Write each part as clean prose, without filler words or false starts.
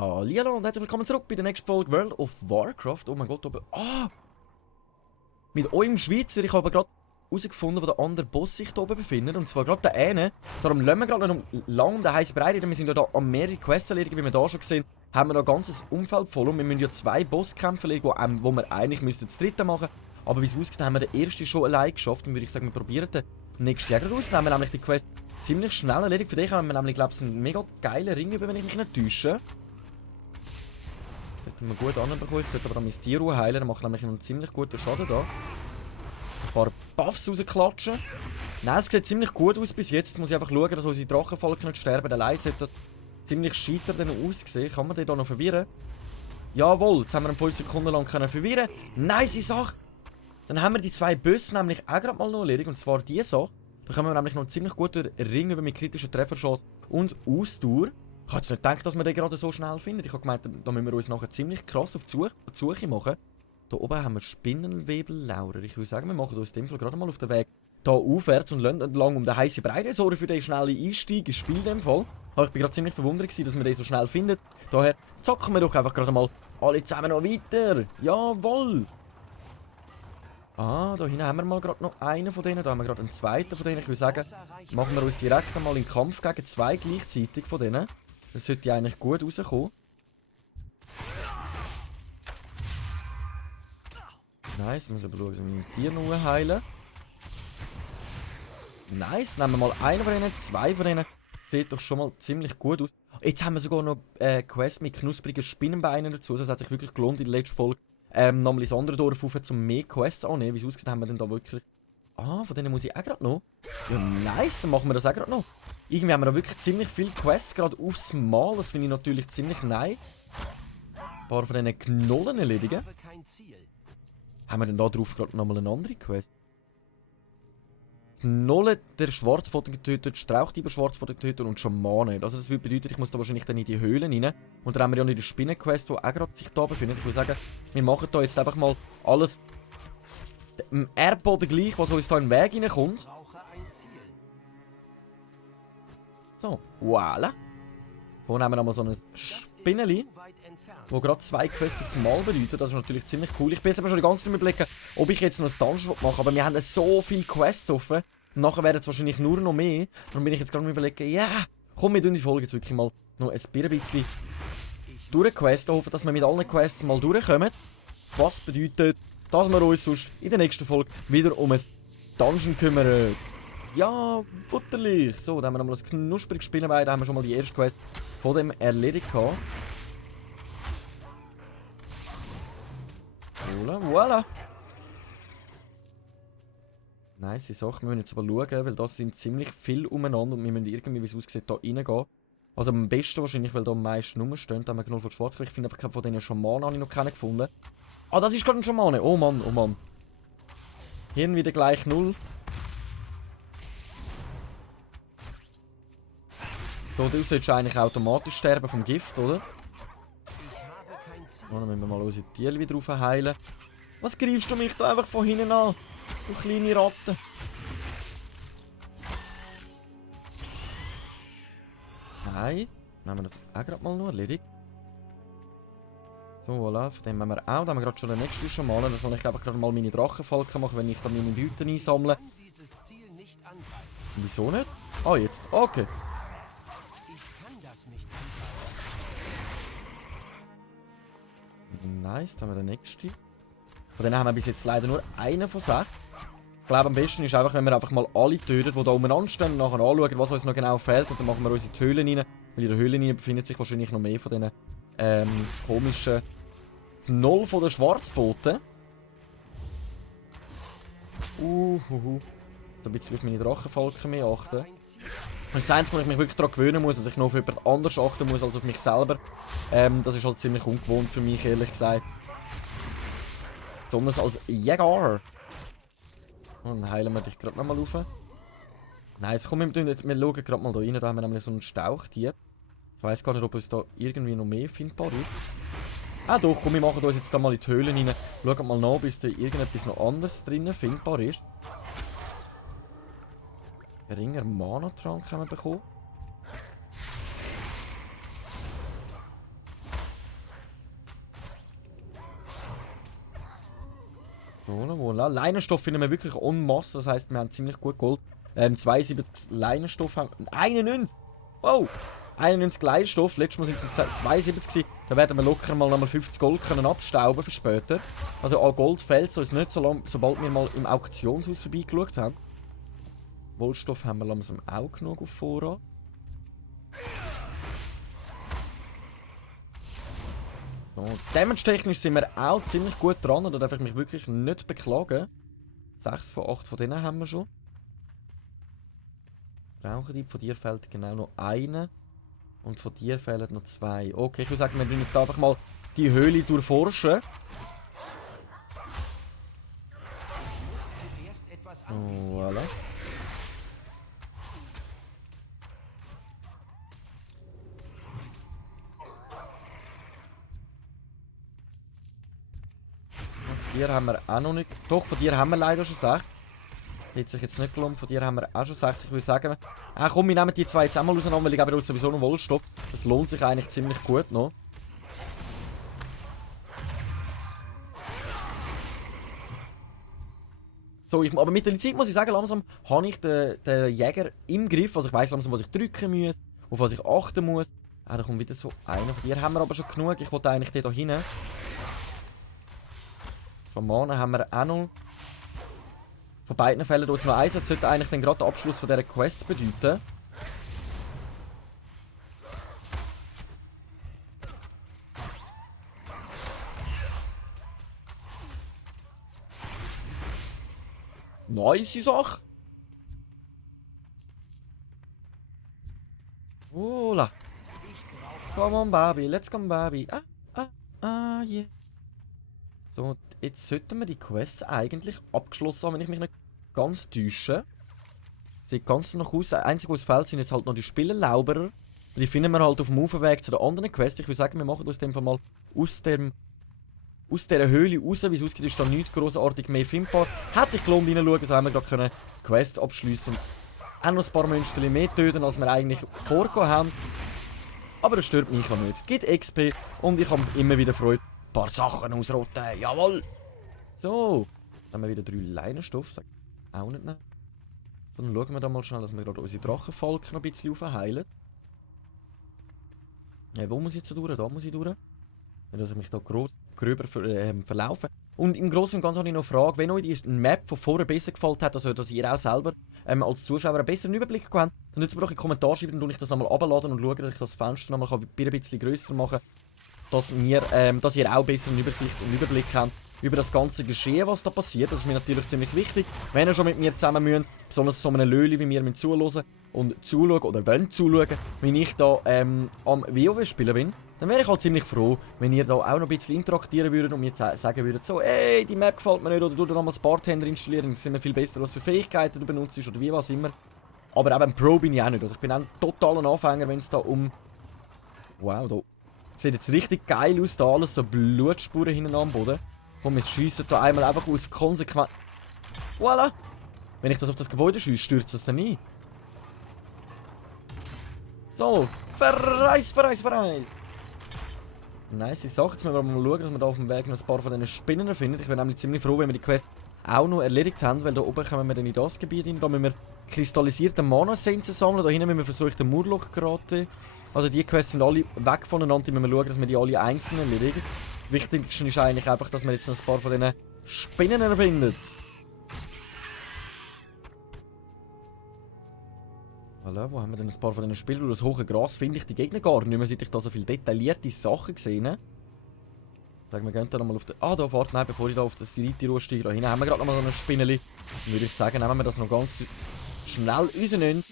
Hallihallo und herzlich willkommen zurück bei der nächsten Folge World of Warcraft. Oh mein Gott, oben. Mit eurem Schweizer. Ich habe gerade herausgefunden, wo der andere Boss sich hier oben befindet. Und zwar gerade der eine. Darum lassen wir gerade noch lange um den heißen Brei reden. Wir sind ja da an mehrere Quests erledigen, wie wir da schon gesehen haben. Wir da ein ganzes Umfeld voll. Und wir müssen ja 2 Bosskämpfe erledigen, wo wir eigentlich müssten das dritte machen. Aber wie es aussieht, haben wir den ersten schon allein geschafft. Und würde ich sagen, wir probieren den nächsten Jäger aus. Dann haben wir nämlich die Quest ziemlich schnell erledigt. Für dich haben wir nämlich, glaube ich, einen mega geilen Ring, wenn ich mich nicht täusche. Hätten wir gut anbekommen. Ich sollte aber dann mein Tier heilen. Der macht nämlich einen ziemlich guten Schaden da. Ein paar Buffs rausklatschen. Nein, es sieht ziemlich gut aus bis jetzt. Jetzt muss ich einfach schauen, dass unsere Drachenfalken nicht sterben. Allein sollte das ziemlich scheiter dann aussehen. Kann man den da noch verwirren? Jawohl, jetzt haben wir ihn 5 Sekunden lang verwirren. Nice Sache! Dann haben wir die 2 Bössen nämlich auch gerade mal noch erledigt. Und zwar diese Sache. Da können wir nämlich noch einen ziemlich guten Ring über mit kritischer Trefferchance und Ausdauer. Ich habe jetzt nicht gedacht, dass wir den gerade so schnell finden. Ich habe gemeint, da müssen wir uns nachher ziemlich krass auf die Suche machen. Da oben haben wir Spinnenwebellaurer. Ich würde sagen, wir machen uns in dem Fall gerade mal auf den Weg hier aufwärts und lassen entlang um den heißen Brei. Sorry für den schnellen Einstieg ins Spiel in dem Fall. Aber ich bin gerade ziemlich verwundert gewesen, dass wir den so schnell finden. Daher zocken wir doch einfach gerade mal alle zusammen noch weiter. Jawohl! Da hinten haben wir mal gerade noch einen von denen. Da haben wir gerade einen zweiten von denen. Ich würde sagen, machen wir uns direkt einmal in Kampf gegen 2 gleichzeitig von denen. Das sollte eigentlich gut rauskommen. Nice, ich muss aber schauen, dass wir mein Tier noch heilen. Nice, nehmen wir mal einen von denen, 2 von denen. Sieht doch schon mal ziemlich gut aus. Jetzt haben wir sogar noch Quest mit knusprigen Spinnenbeinen dazu. Also, das hat sich wirklich gelohnt in der letzten Folge. Nochmal ins andere Dorf rauf, um mehr Quests anzunehmen. Wie es aussieht, haben wir denn da wirklich... von denen muss ich auch gerade noch. Ja, nice, dann machen wir das auch gerade noch. Irgendwie haben wir da wirklich ziemlich viele Quests gerade aufs Mal. Das finde ich natürlich ziemlich nice. Ein paar von diesen Knollen erledigen. Haben wir denn da drauf gerade nochmal eine andere Quest? Knollen der Schwarzpfoten getötet, Strauchdiebe Schwarzpfoten getötet und Schamane. Also das würde bedeuten, ich muss da wahrscheinlich dann in die Höhlen rein. Und dann haben wir ja noch die Spinnenquest, die auch gerade sich da befindet. Ich würde sagen, wir machen da jetzt einfach mal alles im Erdboden gleich, was uns da in den Weg reinkommt. So, voilà. Vorne haben wir nochmal so ein Spinneli, wo gerade 2 Quests aufs Mal bedeutet. Das ist natürlich ziemlich cool. Ich bin jetzt aber schon die ganze Zeit überlegen, ob ich jetzt noch ein Dungeon mache. Aber wir haben so viele Quests offen. Und nachher werden es wahrscheinlich nur noch mehr. Darum bin ich jetzt gerade mal überlegen, ja, komm, wir tun die Folge jetzt wirklich mal noch ein bisschen durchquesten. Hoffen, dass wir mit allen Quests mal durchkommen. Was bedeutet, dass wir uns sonst in der nächsten Folge wieder um ein Dungeon kümmern. Ja, butterlich. So, da haben wir nochmal das knusprige Spinnenbein. Da haben wir schon mal die erste Quest von dem erledigt gehabt. Voilà. Nice Sache. Wir müssen jetzt aber schauen, weil da sind ziemlich viel umeinander und wir müssen irgendwie, wie es aussieht, da reingehen. Also am besten wahrscheinlich, weil da am meisten rumstehen. Da haben wir genug von Schwarz. Ich finde einfach keinen von denen Schamanen habe ich noch keinen gefunden. Das ist gerade ein Schamane. Oh Mann. Hirn wieder gleich 0. So, du solltest eigentlich automatisch sterben vom Gift, oder? Dann müssen wir mal unsere Tiere wieder heilen. Was greifst du mich da einfach von hinten an? Du kleine Ratte. Nein. Dann haben wir das auch gerade mal noch erledigt. So, voilà. Von dem haben wir auch. Da haben wir gerade schon den nächsten Schaman. Da soll ich einfach gerade mal meine Drachenfalken machen, wenn ich dann meine Beute einsammle. Wieso nicht? Jetzt. Okay. Nice, dann haben wir den nächsten. Von denen haben wir bis jetzt leider nur einen von 6. Ich glaube, am besten ist einfach, wenn wir einfach mal alle töten, die da umeinander stehen, und nachher anschauen, was uns noch genau fehlt. Und dann machen wir uns in die Höhlen rein. Weil in der Höhle rein befindet sich wahrscheinlich noch mehr von diesen komischen Knoll von den Schwarzpfoten. Da ein bisschen auf meine Drachenfalken mehr achten. Das ist eins, wo ich mich wirklich daran gewöhnen muss, dass ich noch auf jemand anders achten muss als auf mich selber. Das ist halt ziemlich ungewohnt für mich, ehrlich gesagt. Besonders als Jäger. Und dann heilen wir dich gerade nochmal auf. Nice, komm, wir schauen gerade mal da rein. Da haben wir nämlich so einen Stauchtier. Ich weiß gar nicht, ob es da irgendwie noch mehr findbar ist. Doch, komm, wir machen uns jetzt da mal in die Höhlen rein. Schauen mal nach, bis da irgendetwas noch anderes drinnen findbar ist. Geringer Mana-Trank haben wir bekommen. Voilà. Leinenstoff finden wir wirklich en masse, das heisst, wir haben ziemlich gut Gold. 72 Leinenstoff haben. 91! Wow! 91 Leinenstoff, letztes Mal sind es 72 gewesen. Da werden wir locker mal nochmal 50 Gold können abstauben für später. Also an Gold fehlt es uns nicht, sobald wir mal im Auktionshaus vorbeigeschaut haben. Wohlstoff haben wir langsam auch genug auf Vorrat. So, damage-technisch sind wir auch ziemlich gut dran, da darf ich mich wirklich nicht beklagen. 6 von 8 von denen haben wir schon. Rauchendieb, von dir fehlt genau noch einer. Und von dir fehlen noch 2. Okay, ich würde sagen, wir müssen jetzt einfach mal die Höhle durchforschen. Oh, voilà. Von dir haben wir auch noch nicht. Doch, von dir haben wir leider schon 6. Hat sich jetzt nicht gelohnt. Von dir haben wir auch schon 6. Ich würde sagen, komm, wir nehmen die 2 jetzt einmal auseinander, weil ich gebe uns sowieso noch Wohlstoff. Das lohnt sich eigentlich ziemlich gut noch. So, aber mit der Zeit muss ich sagen, langsam habe ich den Jäger im Griff. Also ich weiss langsam, was ich drücken muss, auf was ich achten muss. Da kommt wieder so einer. Von dir haben wir aber schon genug. Ich wollte eigentlich den hier hinten. Schamanen haben wir auch noch. Von beiden fehlen uns noch eins. Das sollte eigentlich dann gerade der Abschluss von dieser Quest bedeuten. Nice Sache. Voila. Come on, Baby. Let's go, Baby. Yeah. So, jetzt sollten wir die Quests eigentlich abgeschlossen haben, wenn ich mich nicht ganz täusche. Sieht ganz noch aus. Einzig, was fehlt, sind jetzt halt noch die Spielerlauberer. Die finden wir halt auf dem Aufweg zu den anderen Quests. Ich würde sagen, wir machen aus dem Fall mal aus dieser Höhle raus. Wie es aussieht, ist da nichts grossartig mehr findbar. Hat sich gelohnt reinzuschauen, so haben wir gerade Quests abschliessen. Auch noch ein paar Münsterchen mehr töten, als wir eigentlich vorgehabt haben. Aber das stört mich auch nicht. Gibt XP und ich habe immer wieder Freude, ein paar Sachen ausrotten. Jawohl! So, dann haben wir wieder 3 Leinenstoff. Sag auch nicht nehmen. So, dann schauen wir da mal schnell, dass wir gerade unsere Drachenfalken noch ein bisschen aufheilen. Ja, wo muss ich jetzt durch? Da muss ich durch. Nicht, dass ich mich da gröber verlaufe. Und im Großen und Ganzen habe ich noch eine Frage, wenn euch die Map von vorher besser gefallen hat, also dass ihr auch selber als Zuschauer einen besseren Überblick habt, dann könnt ihr mir doch in die Kommentare schreiben, dann tue ich das nochmal runterladen und schaue, dass ich das Fenster nochmal ein bisschen grösser machen kann, dass ihr auch besser eine Übersicht und Überblick habt über das ganze Geschehen, was da passiert. Das ist mir natürlich ziemlich wichtig, wenn ihr schon mit mir zusammen müsst, besonders so einem Löli wie mir zuhören und zuschauen oder wollt zuschauen, wie ich da am WoW spielen bin. Dann wäre ich halt ziemlich froh, wenn ihr da auch noch ein bisschen interagieren würdet und mir sagen würdet, so, ey, die Map gefällt mir nicht, oder du da nochmal Bartender installieren, das sind mir viel besser, was für Fähigkeiten du benutzt oder wie was immer. Aber eben Pro bin ich auch nicht, also ich bin auch ein totaler Anfänger, wenn es da um... Wow, da sieht jetzt richtig geil aus, da alles so Blutspuren hinten am Boden. Komm, wir schiessen da einmal einfach aus konsequent... Voilà! Wenn ich das auf das Gebäude schiesse, stürzt das dann ein. So, verreis! Nice Sache. Jetzt müssen wir mal schauen, dass wir da auf dem Weg noch ein paar von diesen Spinnen finden. Ich wäre nämlich ziemlich froh, wenn wir die Quest auch noch erledigt haben, weil da oben kommen wir dann in das Gebiet hin. Da müssen wir kristallisierte Mana-Essenzen sammeln. Da hinten müssen wir versuchen, den Murloc zu geraten. Also die Quests sind alle weg voneinander. Die müssen wir schauen, dass wir die alle einzeln erledigen. Das Wichtigste ist eigentlich einfach, dass wir jetzt noch ein paar von diesen Spinnen erfinden. Hallo, wo haben wir denn ein paar von diesen Spielen? Durch das hohe Gras finde ich die Gegner gar nicht mehr, seit ich da so viele detaillierte Sachen gesehen habe. Sagen wir, gehen da nochmal auf den... Ah, da, warte, nein, bevor ich da auf das Siriti-Ruhe steige. Da hinten haben wir gerade nochmal so ein Spinneli. Dann würde ich sagen, nehmen wir das noch ganz schnell rausnehmen.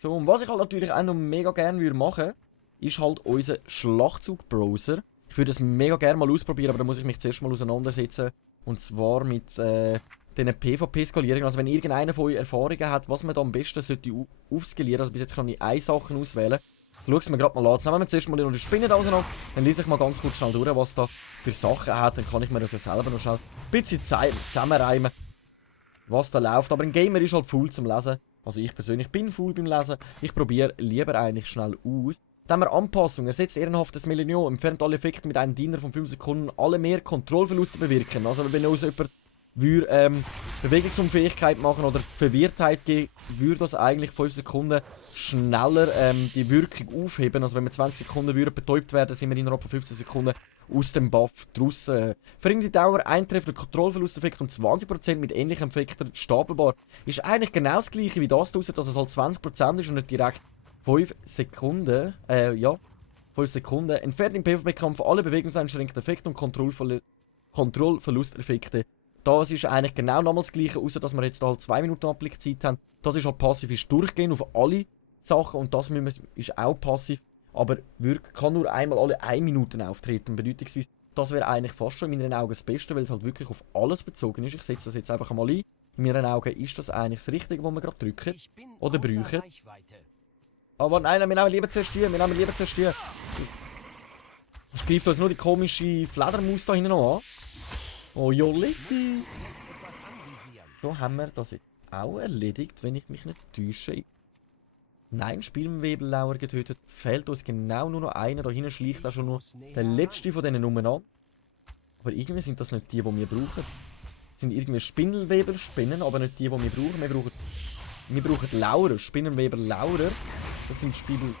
So, und was ich halt natürlich auch noch mega gerne machen würde, ist halt unser Schlachtzug-Browser. Ich würde es mega gerne mal ausprobieren, aber da muss ich mich zuerst mal auseinandersetzen. Und zwar mit diesen PvP-Skalierungen. Also wenn irgendeiner von euch Erfahrungen hat, was man da am besten sollte aufskalieren, also bis jetzt kann ich eine Sache auswählen. Ich schaue es mir gerade mal an. Jetzt nehmen wir zuerst mal die Spinnen auseinander. Dann lese ich mal ganz kurz schnell durch, was da für Sachen hat. Dann kann ich mir das ja selber noch schnell ein bisschen zusammenreimen, was da läuft. Aber ein Gamer ist halt faul zum Lesen. Also ich persönlich bin faul beim Lesen. Ich probiere lieber eigentlich schnell aus. Dann haben wir Anpassung. Ersetzt ehrenhaftes Millennium. Entfernt alle Effekte mit einem Diener von 5 Sekunden. Alle mehr Kontrollverluste bewirken. Also wenn uns jemand Bewegungsunfähigkeit machen oder Verwirrtheit geben, würde das eigentlich 5 Sekunden schneller die Wirkung aufheben. Also wenn wir 20 Sekunden betäubt werden, sind wir innerhalb von 15 Sekunden aus dem Buff draussen. Verringert die Dauer eintreffender Kontrollverlusteffekt um 20% mit ähnlichen Effekten stapelbar. Ist eigentlich genau das gleiche wie das, dass es halt 20% ist und nicht direkt 5 Sekunden. Ja, 5 Sekunden. Entfernt im PvP-Kampf alle bewegungseinschränkenden Effekte und Kontrollverlusteffekte. Das ist eigentlich genau nochmals das gleiche, außer dass wir jetzt halt 2 Minuten Anblickzeit haben. Das ist halt passiv, ist durchgehen auf alle Sachen und das ist auch passiv. Aber kann nur einmal alle 1 Minute auftreten. Bedeutungsweise, das wäre eigentlich fast schon in meinen Augen das Beste, weil es halt wirklich auf alles bezogen ist. Ich setze das jetzt einfach mal ein. In meinen Augen ist das eigentlich das Richtige, was wir gerade drücken oder brauchen. Aber nein, wir nehmen lieber zuerst die. Es greift uns nur die komische Fledermaus da hinten noch an. Oh Jolli. So haben wir das jetzt auch erledigt, wenn ich mich nicht täusche. Nein, Spinnenwebellauer getötet. Fehlt uns genau nur noch einer. Da hinten schleicht auch schon nur der letzte von diesen Nummern an. Aber irgendwie sind das nicht die wir brauchen. Das sind irgendwie Spinnenweber-Spinnen, aber nicht die wir brauchen. Wir brauchen Laurer, Spinnenweber-Laurer. Das sind Spinnen.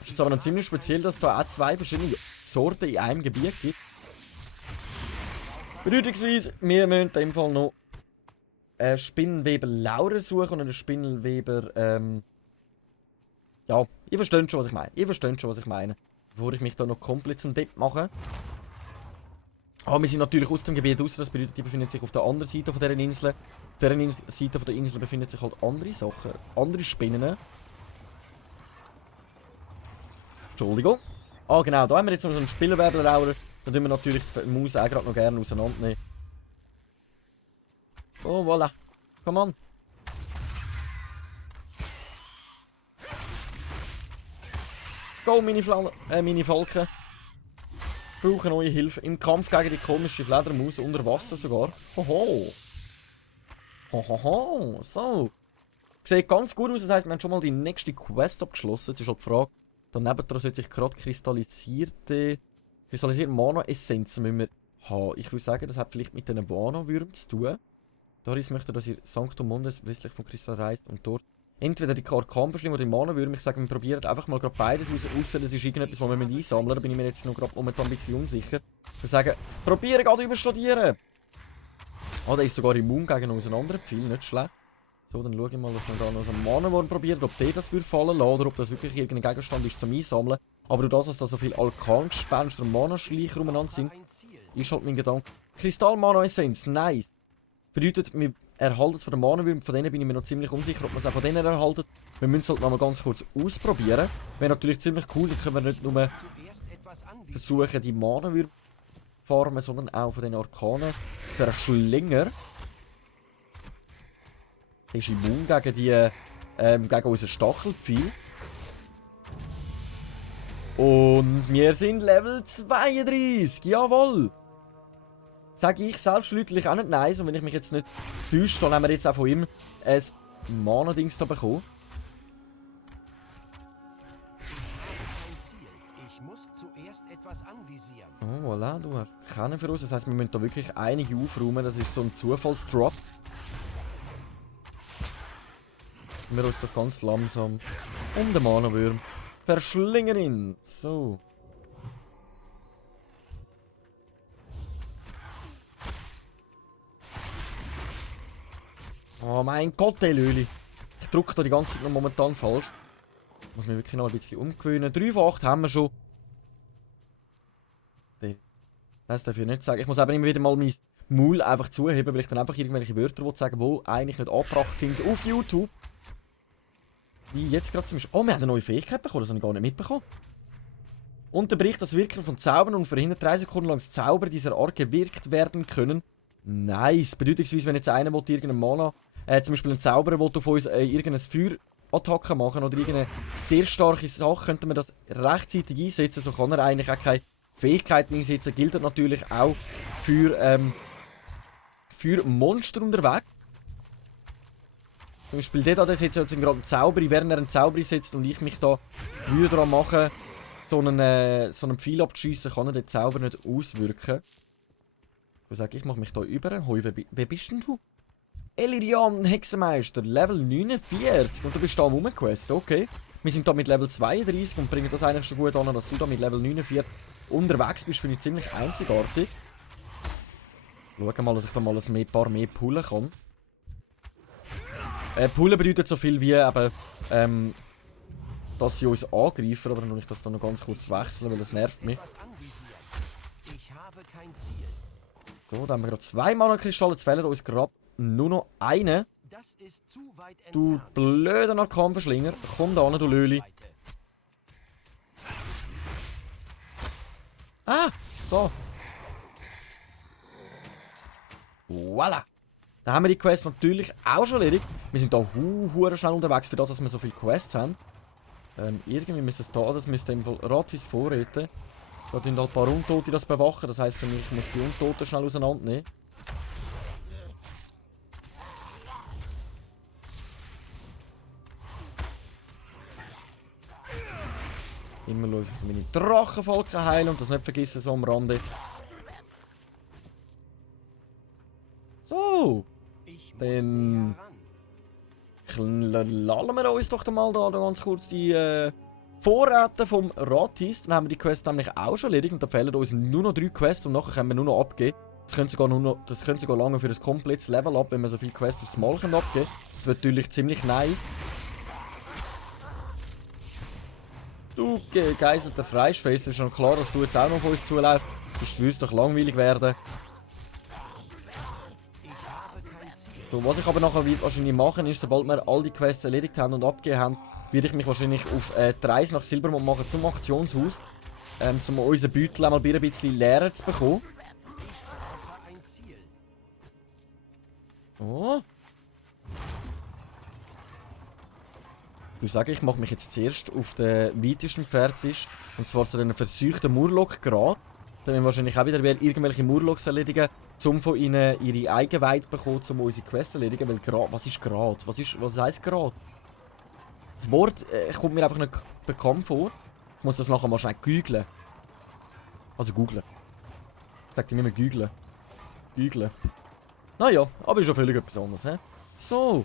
Es ist jetzt aber noch ziemlich speziell, dass es da auch 2 verschiedene Sorten in einem Gebiet gibt. Bedeutungsweise, wir müssen in dem Fall noch einen Spinnenweber Laurer suchen und einen Spinnenweber, ja, ihr versteht schon, was ich meine. Bevor ich mich da noch komplett zum Depp mache. Aber wir sind natürlich aus dem Gebiet raus, das bedeutet, die befinden sich auf der anderen Seite von dieser Insel. Auf dieser Seite von der Insel befinden sich halt andere Sachen, andere Spinnen. Entschuldigung. Ah genau, da haben wir jetzt noch so einen Spinnenweber Laurer. Da tun wir natürlich die Maus auch gerade noch gerne auseinandernehmen. Oh, voilà. Komm on. Go, meine Falken. Brauchen eure Hilfe im Kampf gegen die komische Fledermaus unter Wasser sogar. Hoho. Hohoho. So. Sieht ganz gut aus, das heisst, wir haben schon mal die nächste Quest abgeschlossen. Jetzt ist halt die Frage, daneben sollte sich gerade kristallisierte Mana-Essenzen müssen wir haben. Ich würde sagen, das hat vielleicht mit den Mana-Würmern zu tun. Doris möchte, dass ihr Sanctum Mondes westlich von Kristall reist und dort entweder die Arkanverschlingung oder die Mana-Würmer. Ich sage, wir probieren einfach mal gerade beides aus, ausser das ist irgendetwas, was wir einsammeln müssen. Da bin ich mir jetzt noch gerade momentan ein bisschen unsicher. Ich würde sagen, probieren gerade überstudieren! Ah, der ist sogar immun gegen unseren anderen Pfeil, nicht schlecht. So, dann schaue ich mal, dass wir da noch so einen Mana-Wurm probieren, ob der das fallen lassen oder ob das wirklich irgendein Gegenstand ist zum Einsammeln. Aber durch das, dass da so viele Arkangespenster und Mana-Schleicher umeinander sind, ist halt mein Gedanke. Kristall-Mana-Essenz, nice! Bedeutet, wir erhalten es von den Mana-Würmern, von denen bin ich mir noch ziemlich unsicher, ob wir es auch von denen erhalten. Wir müssen es halt noch mal ganz kurz ausprobieren. Wäre natürlich ziemlich cool, dann können wir nicht nur versuchen, die Mana-Würmer zu farmen, sondern auch von den Arkanen Verschlinger. Der ist immun gegen gegen unseren Stachelpfeil. Und wir sind Level 32, jawohl! Sage ich selbstverständlich auch nicht nice. Und wenn ich mich jetzt nicht täusche, dann haben wir jetzt auch von ihm ein Mana-Dings da bekommen. Oh, voilà, du hast keinen für uns. Das heisst, wir müssen da wirklich einige aufräumen. Das ist so ein Zufallsdrop. Wir uns doch ganz langsam um den Mana-Würm verschlingen ihn. So. Oh mein Gott, ey Löli. Ich drücke da die ganze Zeit noch momentan falsch. Muss mich wirklich noch ein bisschen umgewöhnen. 3 von 8 haben wir schon. Das darf ich nicht sagen. Ich muss aber immer wieder mal mein Maul einfach zuheben, weil ich dann einfach irgendwelche Wörter sagen will, die eigentlich nicht angebracht sind auf YouTube. Wie jetzt gerade zum Beispiel. Oh, wir haben eine neue Fähigkeit bekommen, das habe ich gar nicht mitbekommen. Unterbricht das Wirken von Zaubern und verhindert 3 Sekunden lang das Zauber dieser Art gewirkt werden können. Nice. Bedeutungsweise, wenn jetzt einer will, irgendeinen Mana, zum Beispiel ein Zauberer will auf uns irgendeine Feuerattacke machen oder irgendeine sehr starke Sache, könnte man das rechtzeitig einsetzen. So kann er eigentlich auch keine Fähigkeiten einsetzen. Gilt das natürlich auch für Monster unterwegs. Zum Beispiel der sitzt jetzt gerade einen Zauber, während er einen Zauber setzt und ich mich da Mühe daran mache, so einen Pfeil abzuschiessen, kann er den Zauber nicht auswirken. Ich sage, ich mache mich da über. Hoi, wer bist denn du? Elirian Hexenmeister, Level 49. Und du bist da am Rumquest, okay. Wir sind da mit Level 32 und bringen das eigentlich schon gut an, dass du da mit Level 49 unterwegs bist, finde ich ziemlich einzigartig. Schauen mal, dass ich da mal ein paar mehr pullen kann. Pullen bedeutet so viel wie eben, dass sie uns angreifen, aber dann muss ich das dann noch ganz kurz wechseln, weil das nervt mich. So, da haben wir gerade 2 Mana-Kristalle, jetzt fehlen uns gerade nur noch einen. Du blöder Arkanverschlinger, komm da hin, du Löli. Ah, so. Voila. Dann haben wir die Quest natürlich auch schon erledigt. Wir sind da hure schnell unterwegs für das, dass wir so viele Quests haben. Irgendwie müssen es da, das müsste im Fall Ratvis vorräten. Da tun halt ein paar Untote das bewachen, das heisst für mich, ich muss die Untoten schnell auseinandernehmen. Immer schaue ich meine Drachenvolken heilen und das nicht vergessen so am Rande. So. Dann lallen wir uns doch mal da ganz kurz die Vorräte vom Rattis. Dann haben wir die Quest nämlich auch schon erledigt und da fehlen uns nur noch 3 Quests und nachher können wir nur noch abgeben. Das könnte sogar lange für ein komplettes Level ab, wenn wir so viele Quests aufs Mal abgeben können. Das wird natürlich ziemlich nice. Du gegeißelter Freischwester, ist schon klar, dass du jetzt auch noch auf uns zuläufst. Sonst würde es doch langweilig werden. So, was ich aber nachher wahrscheinlich machen ist, sobald wir all die Quests erledigt haben und abgegeben haben, werde ich mich wahrscheinlich auf die Reise nach Silbermond machen zum Auktionshaus. Um unseren Beutel einmal ein bisschen leerer zu bekommen. Oh. Ich würde sagen, ich mache mich jetzt zuerst auf den weitesten fertig. Und zwar zu den versuchten Murloc gerade. Dann werden wir wahrscheinlich auch wieder irgendwelche Murlocs erledigen, um von ihnen ihre Eigenweite zu bekommen, um unsere Quests zu erledigen. Weil gerade, was ist gerade? Was heisst gerade? Das Wort kommt mir einfach nicht bekannt vor. Ich muss das nachher mal schnell googeln. Also googlen. Sagt ihr immer googeln? Googeln. Naja, aber ist schon völlig etwas anderes, hä? So.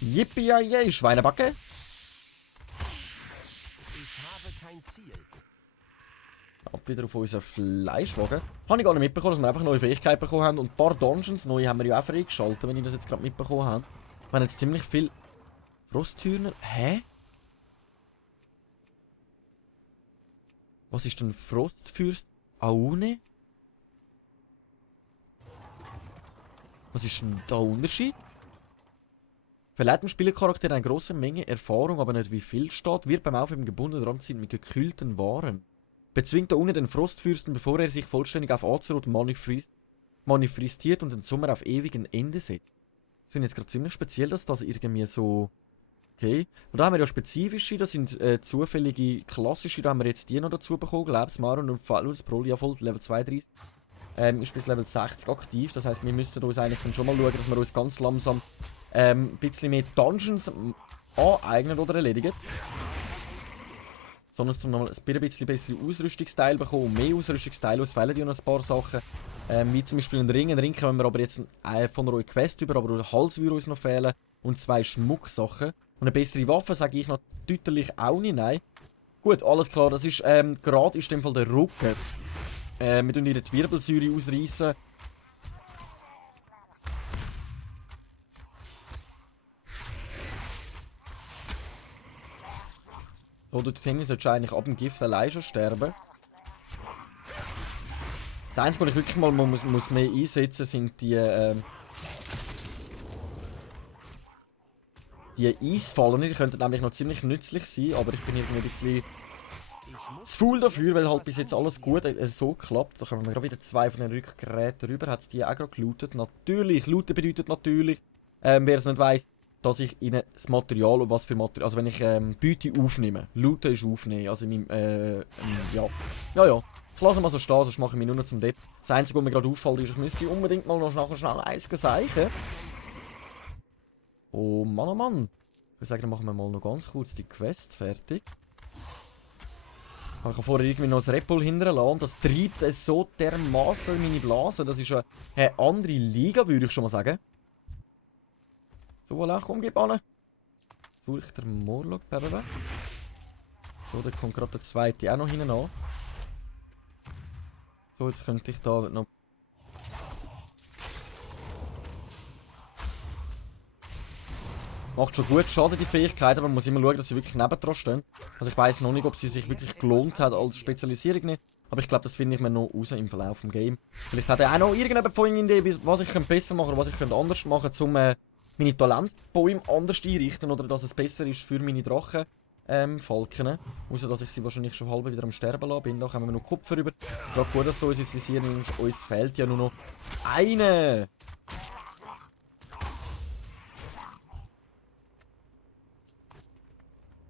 Yippie, Schweinebacke. Ab wieder auf unseren Fleischwagen. Habe ich gar nicht mitbekommen, dass wir einfach neue Fähigkeiten bekommen haben. Und ein paar Dungeons neu haben wir ja auch freigeschaltet, wenn ich das jetzt gerade mitbekommen habe. Wir haben jetzt ziemlich viel Frosthühner. Hä? Was ist denn Frostfürst Aune? Was ist denn da der Unterschied? Verleiht dem Spielercharakter eine große Menge Erfahrung, aber nicht wie viel steht, wird beim Aufheben gebunden und ranziehen mit gekühlten Waren. Bezwingt Aune den Frostfürsten, bevor er sich vollständig auf Azeroth manifestiert und den Sommer auf ewigen Ende setzt. Das finde ich jetzt gerade ziemlich speziell, dass das irgendwie so... Okay. Und da haben wir ja spezifische, das sind zufällige klassische, da haben wir jetzt die noch dazu bekommen. Lebensmaron und Falus Prolia voll, Level 32. Ist bis Level 60 aktiv, das heisst, wir müssten uns eigentlich schon mal schauen, dass wir uns ganz langsam ein bisschen mehr Dungeons aneignen oder erledigen. Sondern zum noch ein bisschen bessere Ausrüstungsteile bekommen und mehr Ausrüstungsteile. Es fehlen ja noch ein paar Sachen. Wie zum Beispiel ein Ring. Ein Ring können wir aber jetzt von einer Quest über, aber der Hals würde uns noch fehlen. Und 2 Schmucksachen. Und eine bessere Waffe sage ich noch deutlich auch nicht, nein. Gut, alles klar, das ist, gerade ist in dem Fall der Rücken. Wir tun ihre Wirbelsäure ausreißen. So, dort hinten solltest du eigentlich ab dem Gift allein schon sterben. Das Einzige, was ich wirklich mal muss mehr einsetzen, sind die Eisfallen. Die könnten nämlich noch ziemlich nützlich sein, aber ich bin irgendwie ein bisschen zu faul dafür, weil halt bis jetzt alles gut so klappt. So kommen wir gerade wieder 2 von den Rückgeräten rüber. Hat es die auch gerade gelootet? Natürlich, looten bedeutet natürlich, wer es nicht weiss, dass ich ihnen das Material und was für Material, also wenn ich Beute aufnehme, looten ist aufnehmen, also in meinem, ja. Ich lasse mal so stehen, sonst mache ich mich nur noch zum Depp. Das Einzige, was mir gerade auffällt, ist, ich müsste unbedingt mal noch nachher schnell eins seichen. Oh Mann, oh Mann. Ich würde sagen, dann machen wir mal noch ganz kurz die Quest fertig. Ich habe vorher irgendwie noch das Red Bull hinterlassen und das treibt es so dermaßen in meine Blase. Das ist eine andere Liga, würde ich schon mal sagen. So, Alter, komm, gib an. Suche ich den Morlock, Perle. So, da kommt gerade der zweite auch noch hinten an. So, jetzt könnte ich da noch... Macht schon gut Schaden, die Fähigkeit, aber man muss immer schauen, dass sie wirklich nebendran stehen. Also ich weiss noch nicht, ob sie sich wirklich gelohnt hat als Spezialisierung nicht. Aber ich glaube, das finde ich mir noch raus im Verlauf des Games. Vielleicht hat er auch noch irgendjemand von Ihnen eine Idee, was ich besser machen oder was ich anders machen könnte, um meine Talentbäume anders einrichten oder dass es besser ist für meine Drachen. Falken. Außer dass ich sie wahrscheinlich schon halb wieder am Sterben lassen bin. Da kommen wir noch Kupfer rüber. Gerade gut, dass du uns ins Visier nimmst. Uns fehlt ja nur noch eine.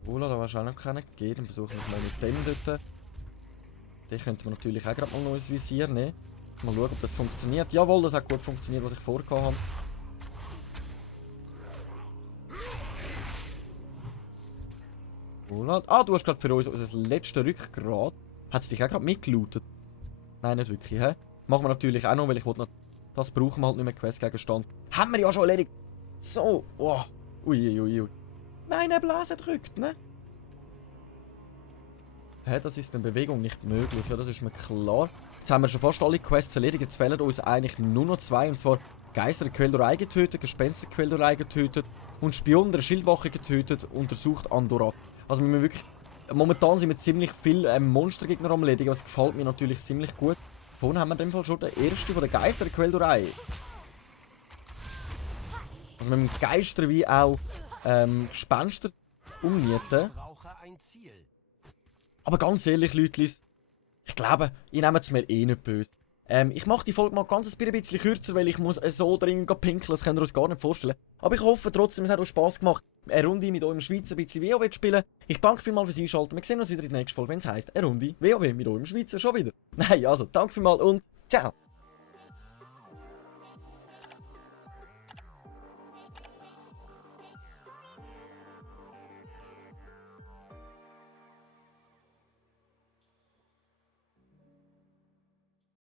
Ola, da war schon noch keinen gegeben. Dann versuchen wir es mal mit dem dort. Den könnte man natürlich auch gerade mal noch ins Visier nehmen. Mal schauen, ob das funktioniert. Jawohl, das hat gut funktioniert, was ich vorgehabt habe. Ola. Ah, du hast gerade für uns unser letztes Rückgrat. Hat es dich auch gerade mitgelootet? Nein, nicht wirklich, hä? Machen wir natürlich auch noch, weil ich wollte noch... Das brauchen wir halt nicht mehr, Questgegenstand. Haben wir ja schon erledigt. So, oh. Uiuiui. Nein, eine Blase drückt, ne? Hä, das ist in Bewegung nicht möglich, ja, das ist mir klar. Jetzt haben wir schon fast alle Quests erledigt, jetzt fehlen uns eigentlich nur noch zwei, und zwar Geisterquellorei getötet, Gespensterquellorei getötet und Spion der Schildwache getötet, untersucht Andorat. Also wir müssen wirklich... Momentan sind wir ziemlich viele Monstergegner am erledigen, das gefällt mir natürlich ziemlich gut. Vorhin haben wir in dem Fall schon den ersten von der Geisterquellorei. Also mit dem Geister wie auch Gespenster umnieten. Aber ganz ehrlich, Leute, ich glaube, ihr nehmt es mir eh nicht böse. Ich mache die Folge mal ganz ein bisschen kürzer, weil ich muss so dringend pinkeln, das könnt ihr euch gar nicht vorstellen. Aber ich hoffe trotzdem, es hat euch Spass gemacht, eine Runde mit eurem Schweizer ein bisschen WoW zu spielen. Ich danke vielmals fürs Einschalten. Wir sehen uns wieder in der nächsten Folge, wenn es heisst, eine Runde WoW mit eurem Schweizer schon wieder. Nein, also, danke vielmals und ciao!